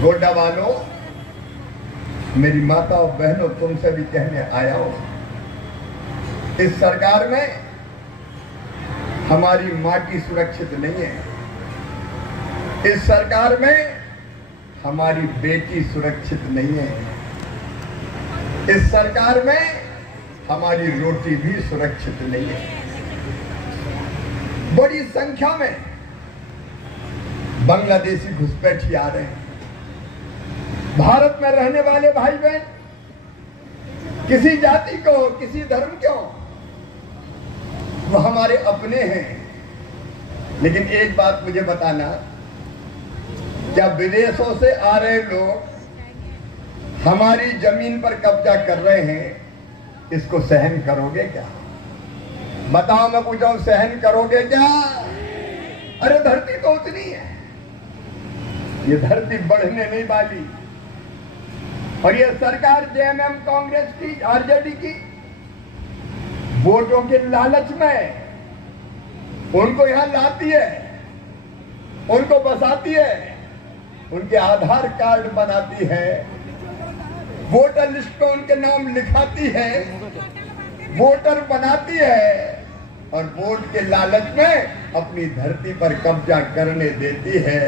गोड्डा वालों, मेरी माता और बहनों, तुमसे भी कहने आया हूं, इस सरकार में हमारी माटी सुरक्षित नहीं है। इस सरकार में हमारी बेटी सुरक्षित नहीं है। इस सरकार में हमारी रोटी भी सुरक्षित नहीं है। बड़ी संख्या में बांग्लादेशी घुसपैठी आ रहे हैं। भारत में रहने वाले भाई बहन, किसी जाति को, किसी धर्म को, वो हमारे अपने हैं। लेकिन एक बात मुझे बताना, क्या विदेशों से आ रहे लोग हमारी जमीन पर कब्जा कर रहे हैं, इसको सहन करोगे क्या? बताओ, मैं पूछा हूं, सहन करोगे क्या? अरे धरती तो उतनी है, ये धरती बढ़ने नहीं वाली। और ये सरकार जेएमएम, कांग्रेस की, आरजेडी की, वोटों के लालच में उनको यहां लाती है, उनको बसाती है, उनके आधार कार्ड बनाती है, वोटर लिस्ट में उनके नाम लिखाती है, वोटर बनाती है और वोट के लालच में अपनी धरती पर कब्जा करने देती है।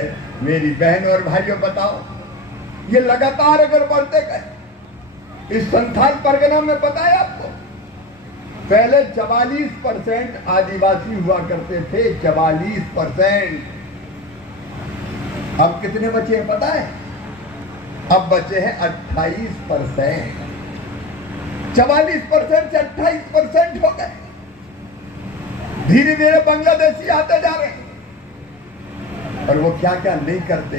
मेरी बहन और भाइयों, बताओ, ये लगातार अगर बढ़ते गए, इस संथाल परगना में पता है आपको, पहले 44% आदिवासी हुआ करते थे, 44%। अब कितने बचे हैं पता है? अब बचे हैं 28%। 44% से 28% हो गए। धीरे धीरे बांग्लादेशी आते जा रहे हैं। और वो क्या क्या नहीं करते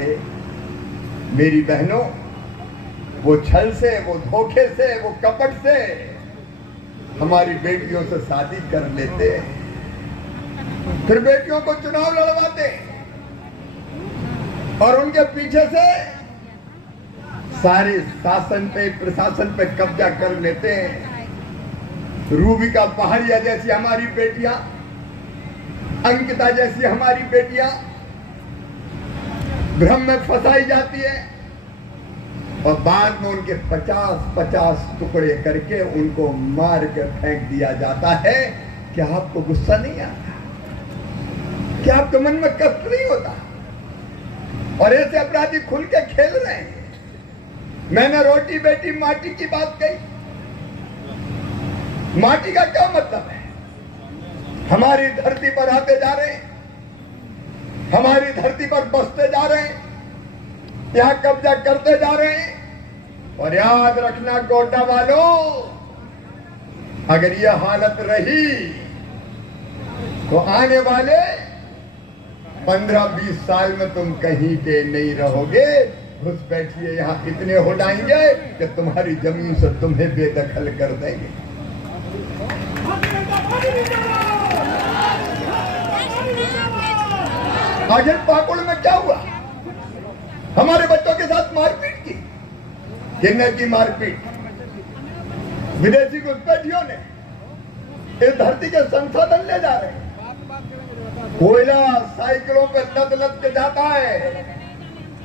मेरी बहनों, वो छल से, वो धोखे से, वो कपट से हमारी बेटियों से शादी कर लेते, फिर बेटियों को चुनाव लड़वाते और उनके पीछे से सारे शासन पे, प्रशासन पे कब्जा कर लेते हैं। रूबिका पहाड़िया जैसी हमारी बेटियां, अंकिता जैसी हमारी बेटियां भ्रम में फंसाई जाती है और बाद में उनके 50-50 टुकड़े करके उनको मार कर फेंक दिया जाता है। क्या आपको गुस्सा नहीं आता? क्या आपके मन में कष्ट नहीं होता? और ऐसे अपराधी खुल के खेल रहे हैं। मैंने रोटी बेटी माटी की बात कही। माटी का क्या मतलब है? हमारी धरती पर आते जा रहे हैं, हमारी धरती पर बसते जा रहे हैं, यहां कब्जा करते जा रहे हैं। और याद रखना गोड्डा वालों, अगर यह हालत रही तो आने वाले 15-20 साल में तुम कहीं के नहीं रहोगे। घुसपैठिए यहाँ इतने हो जाएंगे कि तुम्हारी जमीन से तुम्हें बेदखल कर देंगे। आजल पाकुड़ में क्या हुआ? हमारे बच्चों के साथ मारपीट की। किन्ने की मारपीट? विदेशी घुसपैठियों ने। इस धरती के संसाधन ले जा रहे हैं। कोयला साइकिलों पे लद के जाता है,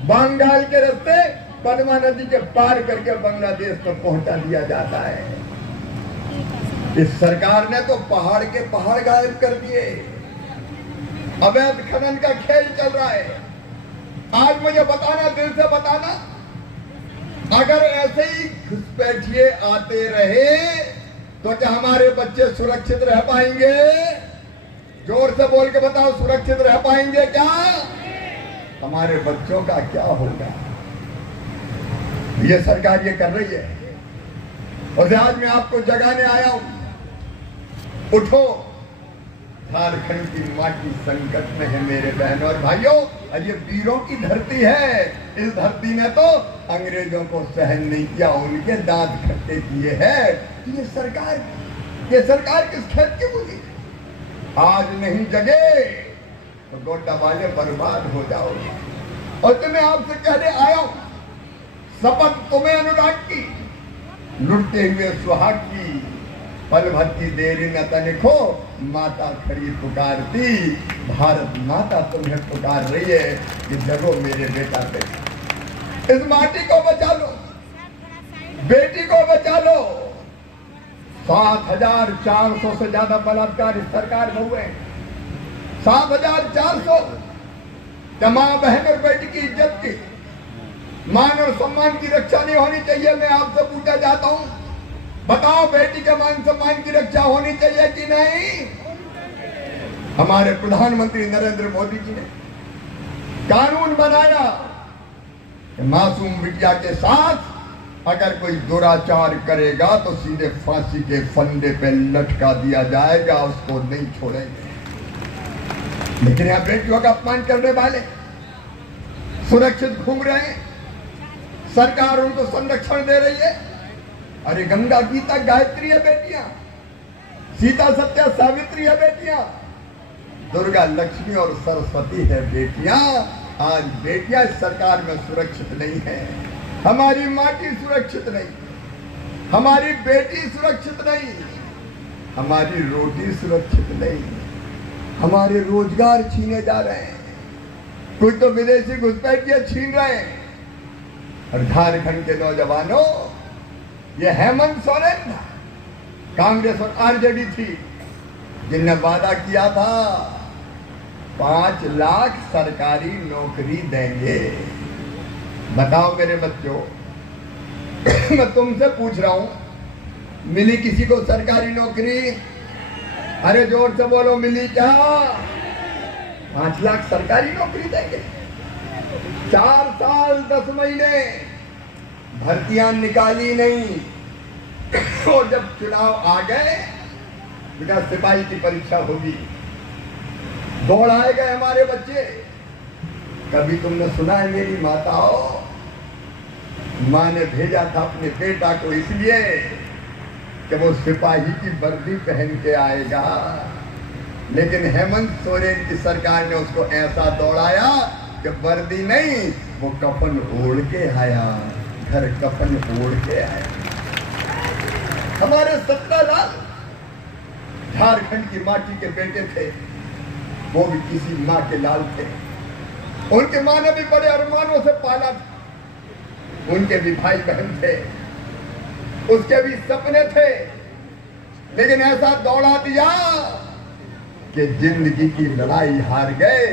बंगाल के रास्ते पद्मा नदी के पार करके बांग्लादेश तक पहुंचा दिया जाता है। इस सरकार ने तो पहाड़ के पहाड़ गायब कर दिए। अवैध खनन का खेल चल रहा है। आज मुझे बताना, दिल से बताना, अगर ऐसे ही घुसपैठिए आते रहे तो क्या हमारे बच्चे सुरक्षित रह पाएंगे? जोर से बोल के बताओ, सुरक्षित रह पाएंगे क्या? हमारे बच्चों का क्या होगा? ये सरकार ये कर रही है। और आज मैं आपको जगाने आया हूं, उठो। झारखंड की माटी संकट में है मेरे बहनों और भाइयों। और ये वीरों की धरती है। इस धरती ने तो अंग्रेजों को सहन नहीं किया, उनके दांत खट्टे किए हैं। ये सरकार किस खेत की बोली? आज नहीं जगे तो गोड्डा वाले बर्बाद हो जाओगे। और तुम्हें आपसे कहने आया हूं, शपथ तुम्हें अनुराग की, लुटते हुए सुहाग की, पल भर की देरी न तनिको, माता खड़ी पुकारती। भारत माता तुम्हें पुकार रही है कि जगो मेरे बेटा पे। इस माटी को बचा लो, बेटी को बचा लो। 7,400 से ज्यादा बलात्कार इस सरकार में हुए। 7,400। मां बहन और बेटी की इज्जत की, मान और सम्मान की रक्षा नहीं होनी चाहिए। मैं आपसे पूछा जाता हूं, बताओ बेटी के मान सम्मान की रक्षा होनी चाहिए कि नहीं? हमारे प्रधानमंत्री नरेंद्र मोदी जी ने कानून बनाया कि मासूम बिटिया के साथ अगर कोई दुराचार करेगा तो सीधे फांसी के फंदे पे लटका दिया जाएगा, उसको नहीं छोड़ेंगे। लेकिन यहां बेटियों का अपमान करने वाले सुरक्षित घूम रहे हैं, सरकार उनको संरक्षण दे रही है। अरे गंगा गीता गायत्री है बेटियां, सीता सत्या सावित्री है बेटियां, दुर्गा लक्ष्मी और सरस्वती है बेटियां। आज बेटियां इस सरकार में सुरक्षित नहीं है। हमारी माटी सुरक्षित नहीं, हमारी बेटी सुरक्षित नहीं, हमारी रोटी सुरक्षित नहीं, हमारे रोजगार छीने जा रहे हैं। कुछ तो विदेशी घुसपैठिए छीन रहे हैं। और झारखंड के नौजवानों, ये हेमंत सोरेन था, कांग्रेस और आरजेडी थी जिनने वादा किया था 5 लाख सरकारी नौकरी देंगे। बताओ मेरे बच्चों, मैं तुमसे पूछ रहा हूं, मिली किसी को सरकारी नौकरी? अरे जोर से बोलो, मिली क्या? 5 लाख सरकारी नौकरी देंगे। 4 साल 10 महीने भर्तियां निकाली नहीं, और जब चुनाव आ गए, बेटा सिपाही की परीक्षा होगी, दौड़ाए गए हमारे बच्चे। कभी तुमने सुना है मेरी माताओं, मां ने भेजा था अपने बेटा को इसलिए कि वो सिपाही की वर्दी पहन के आएगा, लेकिन हेमंत सोरेन की सरकार ने उसको ऐसा दौड़ाया कि वर्दी नहीं, वो कफन ओढ़ के आया, घर कफन ओढ़ के आया। हमारे 17 लाख झारखंड की माटी के बेटे थे, वो भी किसी माँ के लाल थे। उनके माँ ने भी बड़े अरमानों से पाला था, उनके भी भाई बहन थे, उसके भी सपने थे, लेकिन ऐसा दौड़ा दिया कि जिंदगी की लड़ाई हार गए।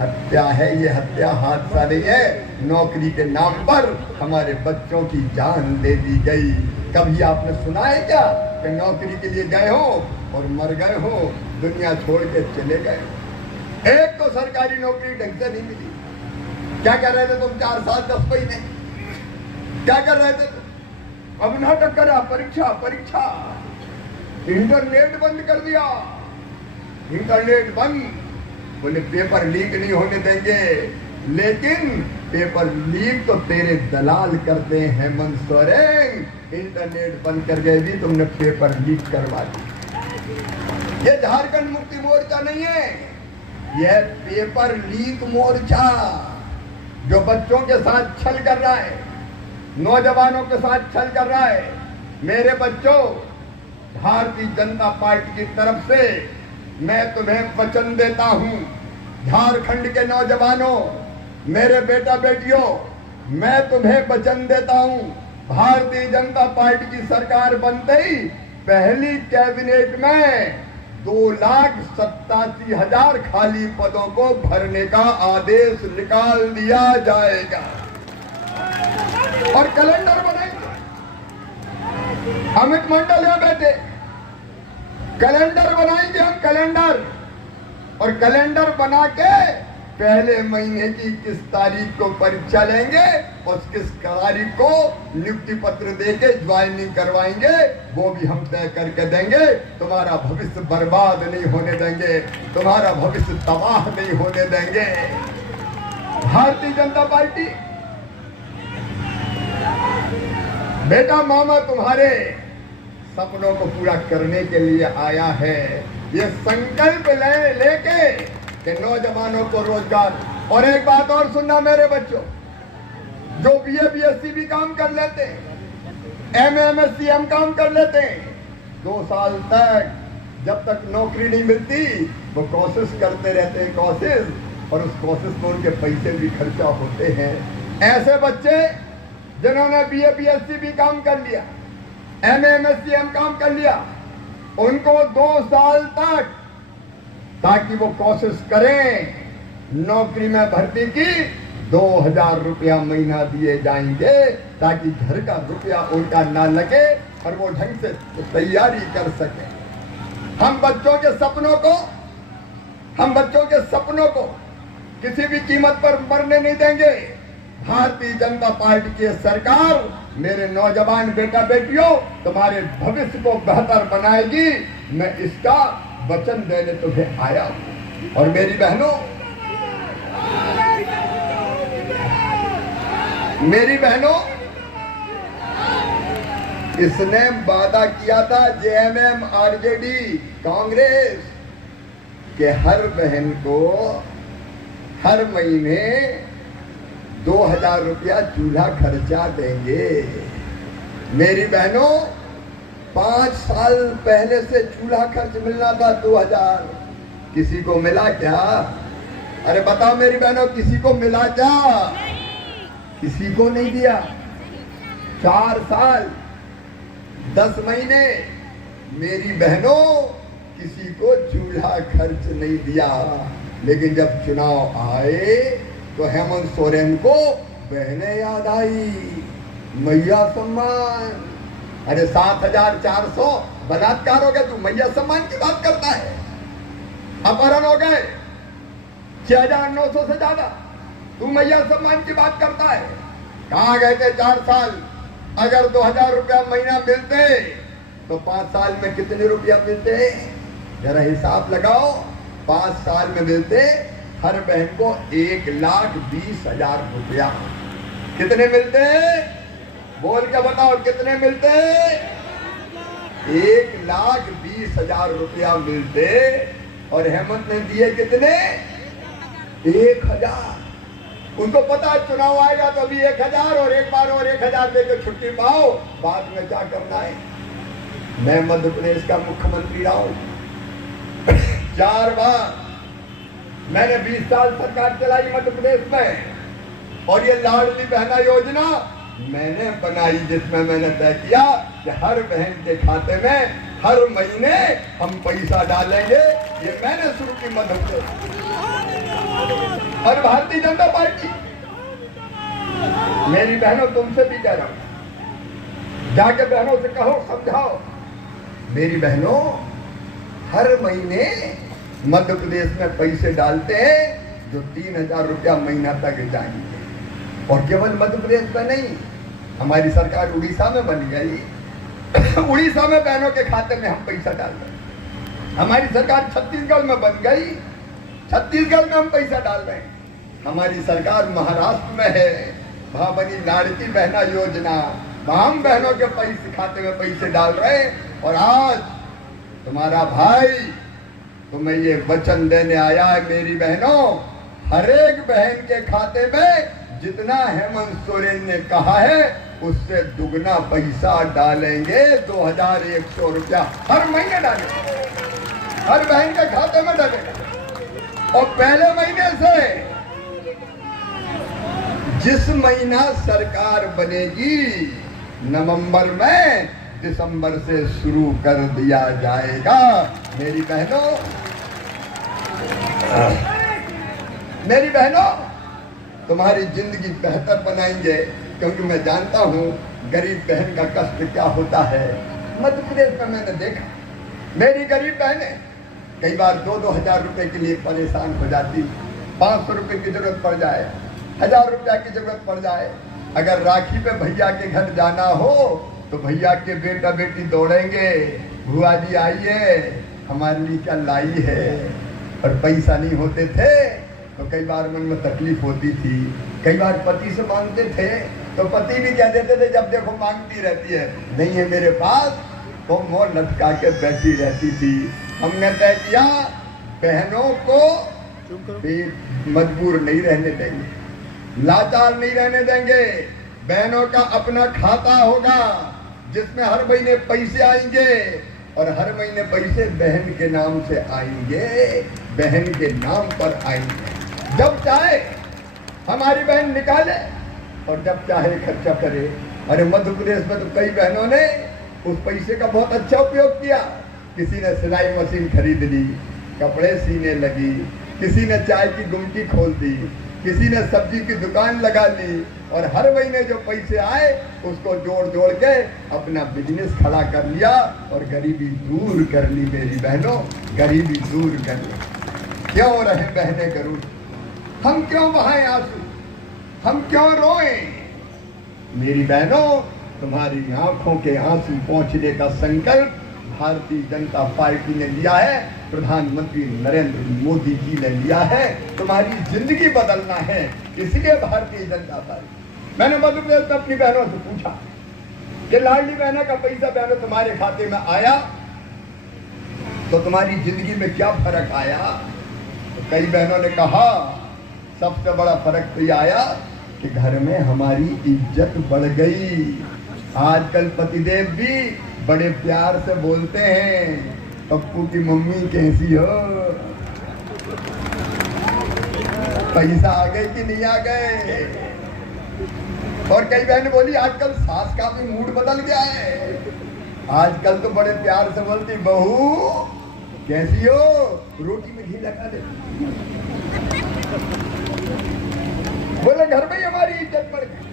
हत्या है ये, हत्या हादसा नहीं है। नौकरी के नाम पर हमारे बच्चों की जान दे दी गई। कभी आपने सुना है क्या कि नौकरी के लिए गए हो और मर गए हो, दुनिया छोड़ के चले गए? एक तो सरकारी नौकरी ढंग से नहीं मिली। क्या कर रहे थे तुम 4 साल 10 महीने? क्या कर रहे थे तुम? अब नाटक करा, परीक्षा परीक्षा, इंटरनेट बंद कर दिया, इंटरनेट बंद। बोले पेपर लीक नहीं होने देंगे, लेकिन पेपर लीक तो तेरे दलाल करते हैं हेमंत सोरेन। इंटरनेट बंद कर गए भी तुमने पेपर लीक करवा दी। ये झारखंड मुक्ति मोर्चा नहीं है, यह पेपर लीक मोर्चा, जो बच्चों के साथ छल कर रहा है, नौजवानों के साथ छल कर रहा है। मेरे बच्चों, भारतीय जनता पार्टी की तरफ से मैं तुम्हें वचन देता हूं, झारखंड के नौजवानों, मेरे बेटा बेटियों, मैं तुम्हें वचन देता हूं, भारतीय जनता पार्टी की सरकार बनते ही पहली कैबिनेट में 2,87,000 खाली पदों को भरने का आदेश निकाल दिया जाएगा और कैलेंडर बनाएंगे। अमित मंडल यहाँ बैठे, कैलेंडर बनाएंगे हम, कैलेंडर। और कैलेंडर बना के पहले महीने की 21 तारीख को परीक्षा लेंगे, और 21 तारीख को नियुक्ति पत्र देके ज्वाइनिंग करवाएंगे, वो भी हम तय करके देंगे। तुम्हारा भविष्य बर्बाद नहीं होने देंगे, तुम्हारा भविष्य तबाह नहीं होने देंगे। भारतीय जनता पार्टी, बेटा मामा तुम्हारे सपनों को पूरा करने के लिए आया है। ये संकल्प लेके कि नौजवानों को रोजगार। और एक बात और सुनना मेरे बच्चों, जो बीए बीएससी भी काम कर लेते हैं, एमए एमएससी हम काम कर लेते हैं, 2 साल तक जब तक नौकरी नहीं मिलती वो कोशिश करते रहते हैं, कोशिश, और उस कोशिश में उनके पैसे भी खर्चा होते हैं। ऐसे बच्चे जिन्होंने बीए बीएससी भी काम कर लिया, एमए एमएससी काम कर लिया, उनको 2 साल तक ताकि वो कोशिश करें नौकरी में भर्ती की, 2000 रुपया महीना दिए जाएंगे ताकि घर का रुपया उनका ना लगे और वो ढंग से तैयारी कर सके। हम बच्चों के सपनों को किसी भी कीमत पर मरने नहीं देंगे। भारतीय जनता पार्टी की सरकार मेरे नौजवान बेटा बेटियों तुम्हारे भविष्य को बेहतर बनाएगी, मैं इसका वचन देने तुम्हें आया हूं। और मेरी बहनों, इसने वादा किया था जेएमएम आरजेडी कांग्रेस के हर बहन को हर महीने 2000 रुपया चूल्हा खर्चा देंगे। मेरी बहनों, 5 साल पहले से चूल्हा खर्च मिलना था 2000, किसी को मिला क्या? अरे बताओ मेरी बहनों, किसी को मिला क्या? किसी को नहीं दिया। 4 साल 10 महीने मेरी बहनों किसी को चूल्हा खर्च नहीं दिया। लेकिन जब चुनाव आए तो हेमंत सोरेन को बहनें याद आई, मैया सम्मान। अरे 7400 बलात्कार हो गए, तू मैया सम्मान की बात करता है। अपहरण हो गए 6900 से ज्यादा, तू मैया सम्मान की बात करता है। कहाँ गए थे 4 साल? अगर 2000 रुपया महीना मिलते तो 5 साल में कितने रुपया मिलते? जरा हिसाब लगाओ। 5 साल में मिलते हर बहन को 1,20,000 रुपया। कितने मिलते? बोल के बताओ कितने मिलते? 1,20,000 रुपया मिलते। और हेमंत ने दिए कितने? 1000। उनको पता है चुनाव आएगा तो अभी 1000 और एक बार और 1000 देकर छुट्टी पाओ, बाद में क्या करना है। मैं मध्य प्रदेश का मुख्यमंत्री रहा हूं 4 बार। मैंने 20 साल सरकार चलाई मध्य प्रदेश में, और ये लाडली बहना योजना मैंने बनाई, जिसमें मैंने तय किया कि हर बहन के खाते में हर महीने हम पैसा डालेंगे। ये मैंने शुरू की मध्य प्रदेश। और भारतीय जनता पार्टी, मेरी बहनों तुमसे भी कह रहा हूं, जाके बहनों से कहो, समझाओ। मेरी बहनों, हर महीने मध्य प्रदेश में पैसे डालते हैं जो 3000 रुपया महीना तक जाएंगे। और केवल मध्य प्रदेश में नहीं, हमारी सरकार उड़ीसा में बन गई। उड़ीसा में बहनों के खाते में हम पैसा डाल रहे हैं। हमारी सरकार छत्तीसगढ़ में बन गई, छत्तीसगढ़ में हम पैसा डाल रहे हैं। हमारी सरकार महाराष्ट्र में है, वहां बनी लाड़की बहना योजना, वहां हम बहनों के पैसे खाते में पैसे डाल रहे हैं। और आज तुम्हारा भाई तुम्हें ये वचन देने आया है मेरी बहनों, हर एक बहन के खाते में जितना हेमंत सोरेन ने कहा है उससे दुगना पैसा डालेंगे। 2100 रुपया हर महीने डालेंगे, हर बहन के खाते में डालेंगे। और पहले महीने से जिस महीना सरकार बनेगी नवंबर में, दिसंबर से शुरू कर दिया जाएगा। मेरी बहनों, तुम्हारी जिंदगी बेहतर बनाएंगे, क्योंकि मैं जानता हूं गरीब बहन का कष्ट क्या होता है। मध्य प्रदेश में मैंने देखा, मेरी गरीब बहनें कई बार 2-2 हजार रुपए के लिए परेशान हो जाती। 500 रुपए की जरूरत पड़ जाए, 1000 रुपया की जरूरत पड़ जाए। अगर राखी पे भैया के घर जाना हो तो भैया के बेटा बेटी दौड़ेंगे, भुआ जी आइए हमारे लिए क्या लाई है। और पैसा नहीं होते थे तो कई बार मन में तकलीफ होती थी। कई बार पति से मांगते थे तो पति भी कह देते थे, जब देखो मांगती रहती है, नहीं है मेरे पास, तो मोर लटका के बैठी रहती थी। हमने तय किया बहनों को मजबूर नहीं रहने देंगे, लाचार नहीं रहने देंगे। बहनों का अपना खाता होगा जिसमें हर महीने पैसे आएंगे, और हर महीने पैसे बहन के नाम से आएंगे, बहन के नाम पर आएंगे। जब चाहे हमारी बहन निकाले, और जब चाहे खर्चा करे। अरे मध्य प्रदेश में तो कई बहनों ने उस पैसे का बहुत अच्छा उपयोग किया। किसी ने सिलाई मशीन खरीद ली, कपड़े सीने लगी, किसी ने चाय की गुमटी खोल दी, किसी ने सब्जी की दुकान लगा ली, और हर महीने जो पैसे आए उसको जोड़ जोड़ के अपना बिजनेस खड़ा कर लिया और गरीबी दूर कर ली। मेरी बहनों, गरीबी दूर कर ली। क्यों रहे बहने गरूर, हम क्यों बहाएं आंसू, हम क्यों रोएं? मेरी बहनों, तुम्हारी आंखों के आंसू पोंछने का संकल्प भारतीय जनता पार्टी ने लिया है, प्रधानमंत्री नरेंद्र मोदी जी ने लिया है। तुम्हारी जिंदगी बदलना है, इसलिए भारतीय जनता पार्टी। मैंने मध्य प्रदेश में अपनी बहनों से पूछा कि लाडली बहना का पैसा बहनों तुम्हारे खाते में आया तो तुम्हारी जिंदगी में क्या फर्क आया? तो कई बहनों ने कहा सबसे बड़ा फर्क तो ये आया कि घर में हमारी इज्जत बढ़ गई। आजकल पतिदेव भी बड़े प्यार से बोलते हैं, पप्पू की मम्मी कैसी हो, पैसा आ गए कि नहीं आ गए। और कई बहन बोली आजकल सास का भी मूड बदल गया है, आजकल तो बड़े प्यार से बोलती बहू कैसी हो, रोटी में घी लगा दे। बोले घर में हमारी इज्जत बढ़ गई।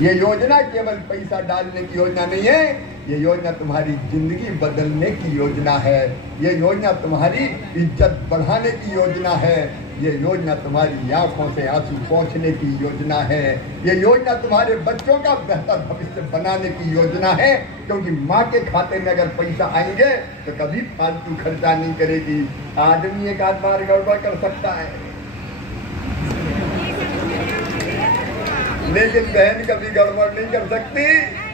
ये योजना केवल पैसा डालने की योजना नहीं है, ये योजना तुम्हारी जिंदगी बदलने की योजना है, ये योजना तुम्हारी इज्जत बढ़ाने की योजना है, ये योजना तुम्हारी आंखों से आंसू पोंछने की योजना है, ये योजना तुम्हारे बच्चों का बेहतर भविष्य बनाने की योजना है। क्योंकि माँ के खाते में अगर पैसा आएंगे तो कभी फालतू खर्चा नहीं करेगी। आदमी एक आध बार गड़बड़ कर सकता है, लेकिन बहन कभी गड़बड़ नहीं कर सकती।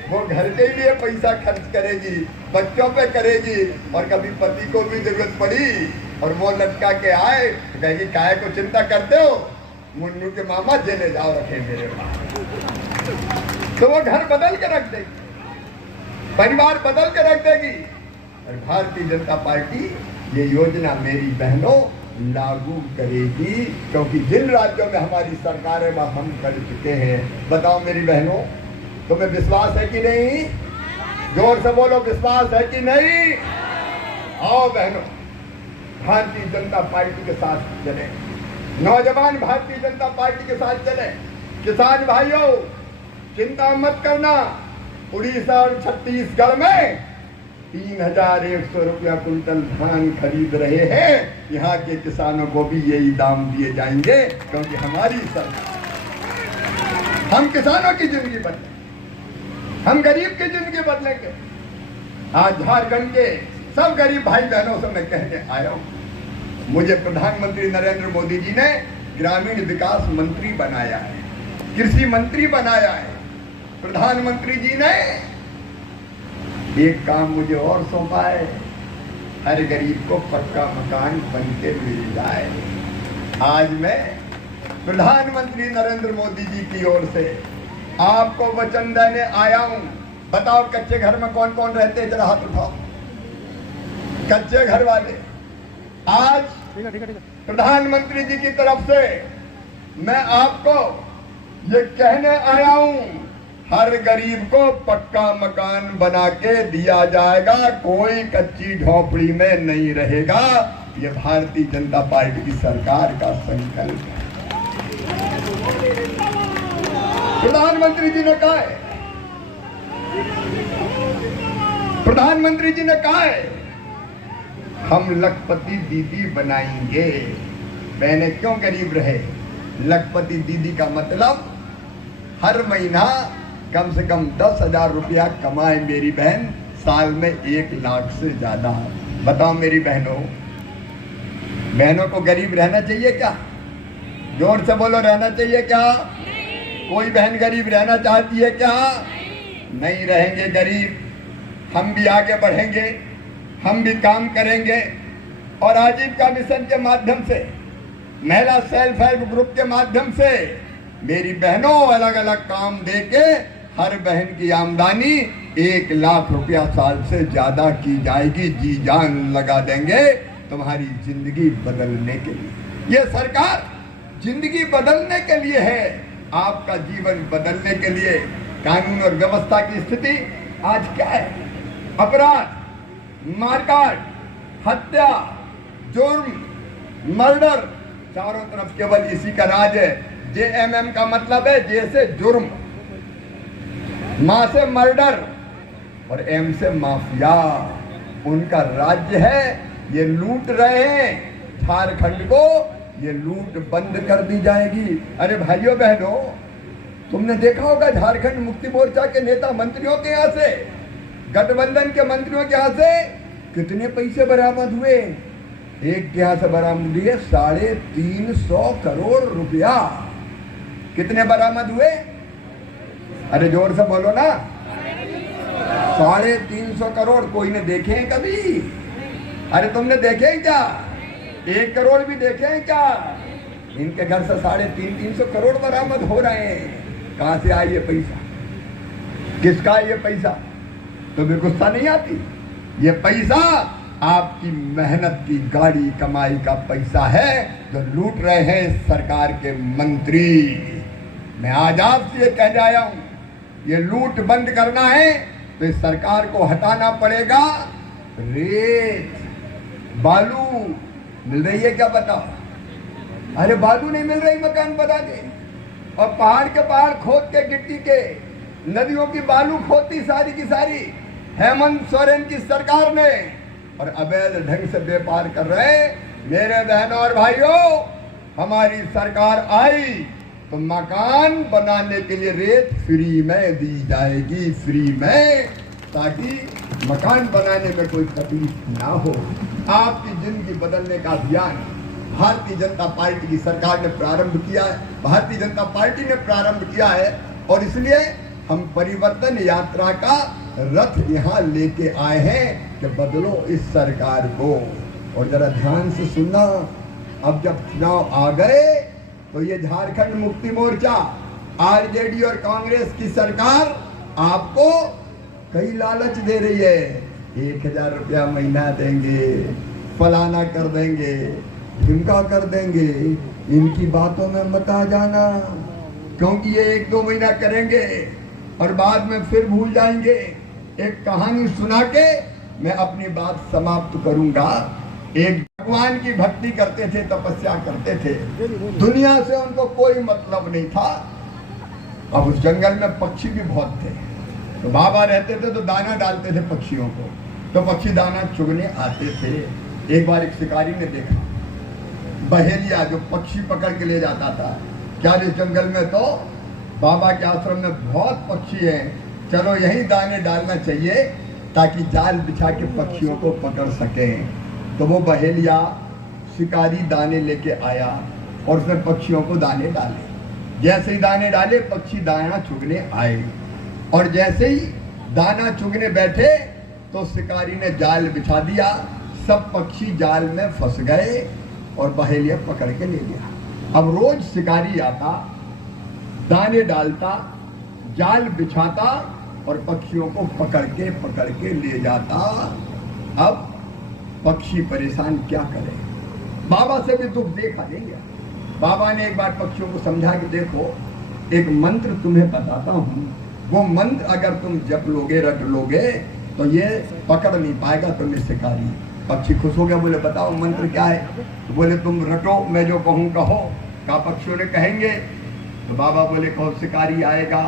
वो घर के लिए पैसा खर्च करेगी, बच्चों पे करेगी, और कभी पति को भी जरूरत पड़ी और वो लटका के आए तो कहेगी काय को चिंता करते हो, मुन्नू के मामा जेले जाओ रखे मेरे पास। तो वो घर बदल के रख देगी, परिवार बदल के रख देगी। और भारतीय जनता पार्टी ये योजना मेरी बहनों लागू करेगी, क्योंकि जिन राज्यों में हमारी सरकार है वह हम कर चुके हैं। बताओ मेरी बहनों, तुम्हें विश्वास है कि नहीं? जोर से बोलो, विश्वास है कि नहीं? आओ बहनों, भारतीय जनता पार्टी के साथ चले, नौजवान भारतीय जनता पार्टी के साथ चले। किसान भाइयों चिंता मत करना, उड़ीसा और छत्तीसगढ़ में 3100 रुपया कुंटल धान खरीद रहे हैं। यहाँ के किसानों को भी यही दाम दिए जाएंगे, क्योंकि हमारी सरकार, हम किसानों की जिंदगी बदलेंगे, हम गरीब की जिंदगी बदलेंगे। आज झारखंड के सब गरीब भाई बहनों से मैं कहने आया हूँ, मुझे प्रधानमंत्री नरेंद्र मोदी जी ने ग्रामीण विकास मंत्री बनाया है, कृषि मंत्री बनाया है। प्रधानमंत्री जी ने एक काम मुझे और सौंपा है, हर गरीब को पक्का मकान बनके मिल जाए। आज मैं प्रधानमंत्री नरेंद्र मोदी जी की ओर से आपको वचन देने आया हूं। बताओ कच्चे घर में कौन कौन रहते हैं, जरा हाथ उठाओ। कच्चे घर वाले, आज प्रधानमंत्री जी की तरफ से मैं आपको ये कहने आया हूं, हर गरीब को पक्का मकान बना के दिया जाएगा, कोई कच्ची झोपड़ी में नहीं रहेगा। ये भारतीय जनता पार्टी की सरकार का संकल्प है। प्रधानमंत्री जी ने कहा है, प्रधानमंत्री जी ने कहा है हम लखपति दीदी बनाएंगे। बहने क्यों गरीब रहे? लखपति दीदी का मतलब हर महीना कम से कम 10,000 रुपया कमाए मेरी बहन, साल में 1 लाख से ज्यादा। बताओ मेरी बहनों, बहनों को गरीब रहना चाहिए क्या? जोर से बोलो, रहना चाहिए क्या? कोई बहन गरीब रहना चाहती है क्या? नहीं रहेंगे गरीब। हम भी आगे बढ़ेंगे, हम भी काम करेंगे, और आजीविका मिशन के माध्यम से, महिला सेल्फ हेल्प ग्रुप के माध्यम से मेरी बहनों अलग अलग काम देके हर बहन की आमदनी 1 लाख रुपया साल से ज्यादा की जाएगी। जी जान लगा देंगे तुम्हारी जिंदगी बदलने के लिए। ये सरकार जिंदगी बदलने के लिए है, आपका जीवन बदलने के लिए कानून और व्यवस्था की स्थिति आज क्या है? अपराध, मारकाट, हत्या, जुर्म, मर्डर, चारों तरफ केवल इसी का राज है। JMM का मतलब है जे से जुर्म, मां से मर्डर और M से माफिया। उनका राज्य है, ये लूट रहे हैं झारखंड को, ये लूट बंद कर दी जाएगी। अरे भाइयों बहनों, तुमने देखा होगा झारखंड मुक्ति मोर्चा के नेता मंत्रियों के यहाँ से, गठबंधन के मंत्रियों के यहाँ से कितने पैसे बरामद हुए? एक के यहाँ से बरामद हुए 350 करोड़ रुपया। कितने बरामद हुए? अरे जोर से बोलो ना। 350 करोड़। कोई ने देखे हैं कभी? अरे तुमने देखे हैं क्या? 1 करोड़ भी देखे हैं क्या? इनके घर से 350 करोड़ बरामद हो रहे हैं। कहां से आया ये पैसा? किसका है ये पैसा? तुम्हें गुस्सा नहीं आती? ये पैसा आपकी मेहनत की गाड़ी कमाई का पैसा है जो लूट रहे हैं सरकार के मंत्री। मैं आज आपसे ये कहने आया हूं, ये लूट बंद करना है तो इस सरकार को हटाना पड़ेगा। रेत, बालू मिल रही है क्या बताओ? अरे बालू नहीं मिल रही मकान बना के, और पहाड़ के पहाड़ खोद के गिट्टी के, नदियों की बालू खोदती सारी की सारी हेमंत सोरेन की सरकार ने, और अवैध ढंग से व्यापार कर रहे। मेरे बहनों और भाइयों, हमारी सरकार आई तो मकान बनाने के लिए रेत फ्री में दी जाएगी, फ्री में, ताकि मकान बनाने में कोई तकलीफ ना हो। आपकी जिंदगी बदलने का अभियान भारतीय जनता पार्टी की सरकार ने प्रारंभ किया है, भारतीय जनता पार्टी ने प्रारंभ किया है, और इसलिए हम परिवर्तन यात्रा का रथ यहाँ लेके आए हैं कि बदलो इस सरकार को। और जरा ध्यान से सुनना, अब जब चुनाव आ गए तो ये झारखंड मुक्ति मोर्चा, RJD और कांग्रेस की सरकार आपको कई लालच दे रही है। 1000 रुपया महीना देंगे, फलाना कर देंगे, ढिमका कर देंगे। इनकी बातों में मत आ जाना, क्योंकि ये 1-2 महीना करेंगे और बाद में फिर भूल जाएंगे। एक कहानी सुना के मैं अपनी बात समाप्त करूंगा। एक भगवान की भक्ति करते थे, तपस्या करते थे, दुनिया से उनको कोई मतलब नहीं था। अब उस जंगल में पक्षी भी बहुत थे, तो बाबा रहते थे तो दाना डालते थे पक्षियों को, तो पक्षी दाना चुगने आते थे। एक बार एक शिकारी ने देखा बहेलिया जो पक्षी पकड़ के ले जाता था, क्या इस जंगल में तो बाबा के आश्रम में बहुत पक्षी हैं, चलो यही दाने डालना चाहिए ताकि जाल बिछा के पक्षियों को पकड़ सकें। तो वो बहेलिया शिकारी दाने लेके आया और उसने पक्षियों को दाने डाले। जैसे ही दाने डाले, पक्षी दाना चुगने आए, और जैसे ही दाना चुगने बैठे तो शिकारी ने जाल बिछा दिया। सब पक्षी जाल में फंस गए और बहेलिया पकड़ के ले गया। अब रोज शिकारी आता, दाने डालता, जाल बिछाता और पक्षियों को पकड़ के ले जाता। अब पक्षी परेशान क्या करे? बाबा से भी दुख देखा नहीं गया। बाबा ने एक बार पक्षियों को समझा कि देखो, एक मंत्र तुम्हें बताता हूँ, वो मंत्र अगर तुम जप लोगे, रट लोगे, तो ये पकड़ नहीं पाएगा तुम्हें शिकारी। पक्षी खुश हो गया, बोले बताओ मंत्र क्या है? तो बोले तुम रटो, मैं जो कहूँ कहो। कहा पक्षियों ने कहेंगे? तो बाबा बोले कहो शिकारी आएगा।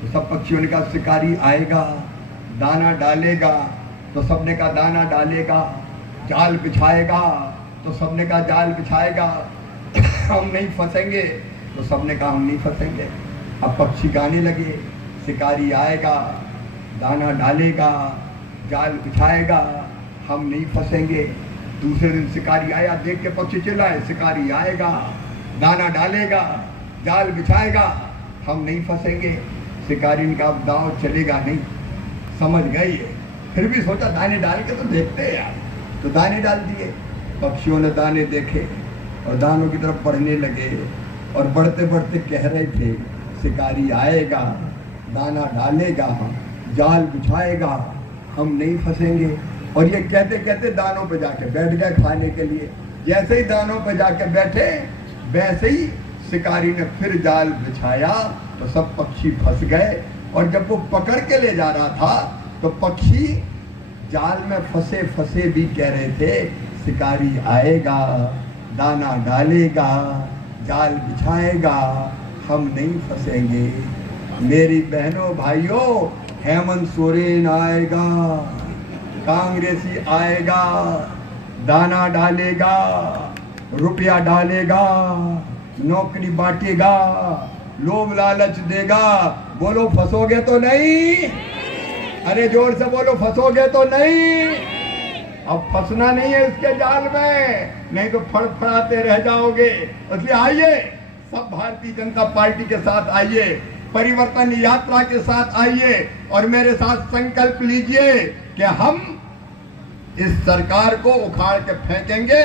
तो सब पक्षियों ने कहा शिकारी आएगा, दाना डालेगा। तो सबने कहा दाना डालेगा। जाल बिछाएगा। तो सबने कहा जाल बिछाएगा। हम नहीं फंसेंगे। तो सबने कहा हम नहीं फंसेंगे। अब पक्षी गाने लगे, शिकारी आएगा, दाना डालेगा, जाल बिछाएगा, हम नहीं फंसेंगे। दूसरे दिन शिकारी आया, देख के पक्षी चिल्लाए शिकारी आएगा, दाना डालेगा, जाल बिछाएगा, हम नहीं फंसेंगे। शिकारी ने कहा दांव चलेगा नहीं, समझ गई है। फिर भी सोचा दाने डाल के तो देखते हैं यार, तो दाने डाल दिए। पक्षियों ने दाने देखे और दानों की तरफ बढ़ने लगे, और बढ़ते बढ़ते कह रहे थे शिकारी आएगा, दाना डालेगा, जाल बिछाएगा, हम नहीं फंसेंगे। और ये कहते कहते दानों पे जाके बैठ गए खाने के लिए। जैसे ही दानों पे जाके बैठे, वैसे ही शिकारी ने फिर जाल बिछाया तो सब पक्षी फंस गए। और जब वो पकड़ के ले जा रहा था तो पक्षी जाल में फंसे फंसे भी कह रहे थे, शिकारी आएगा, दाना डालेगा, जाल बिछाएगा, हम नहीं फंसेंगे। मेरी बहनों भाइयों, हेमंत सोरेन आएगा, कांग्रेसी आएगा, दाना डालेगा, रुपया डालेगा, नौकरी बांटेगा, लोभ लालच देगा। बोलो फंसोगे तो नहीं? अरे जोर से बोलो, फंसोगे तो नहीं? अब फंसना नहीं है इसके जाल में, नहीं तो फड़फड़ाते रह जाओगे। इसलिए आइए, सब भारतीय जनता पार्टी के साथ आइए, परिवर्तन यात्रा के साथ आइए और मेरे साथ संकल्प लीजिए कि हम इस सरकार को उखाड़ के फेंकेंगे।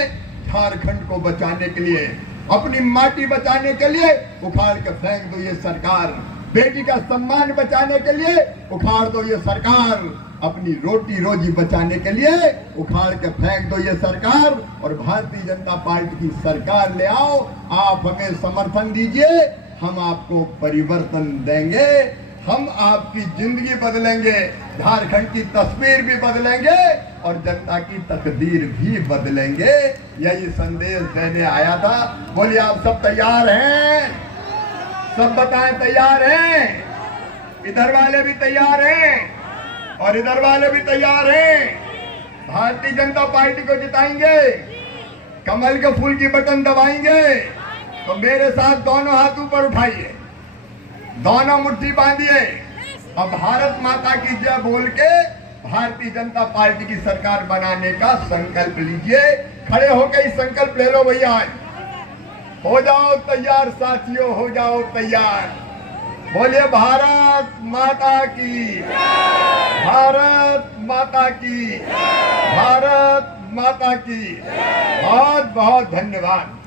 झारखंड को बचाने के लिए, अपनी माटी बचाने के लिए उखाड़ के फेंक दो ये सरकार। बेटी का सम्मान बचाने के लिए उखाड़ दो ये सरकार। अपनी रोटी रोजी बचाने के लिए उखाड़ के फेंक दो ये सरकार और भारतीय जनता पार्टी की सरकार ले आओ। आप हमें समर्थन दीजिए, हम आपको परिवर्तन देंगे, हम आपकी जिंदगी बदलेंगे, झारखंड की तस्वीर भी बदलेंगे और जनता की तकदीर भी बदलेंगे। यही संदेश देने आया था। बोलिए, आप सब तैयार हैं? सब बताएं तैयार हैं? इधर वाले भी तैयार हैं और इधर वाले भी तैयार हैं। भारतीय जनता पार्टी को जिताएंगे, कमल के फूल की बटन दबाएंगे। तो मेरे साथ दोनों हाथ ऊपर उठाइए, दोनों मुट्ठी बांधिए और भारत माता की जय बोल के भारतीय जनता पार्टी की सरकार बनाने का संकल्प लीजिए। खड़े होकर इस संकल्प ले लो भैया। हो जाओ तैयार साथियों, हो जाओ तैयार। बोलिए भारत माता की, भारत माता की, भारत माता की। बहुत बहुत धन्यवाद।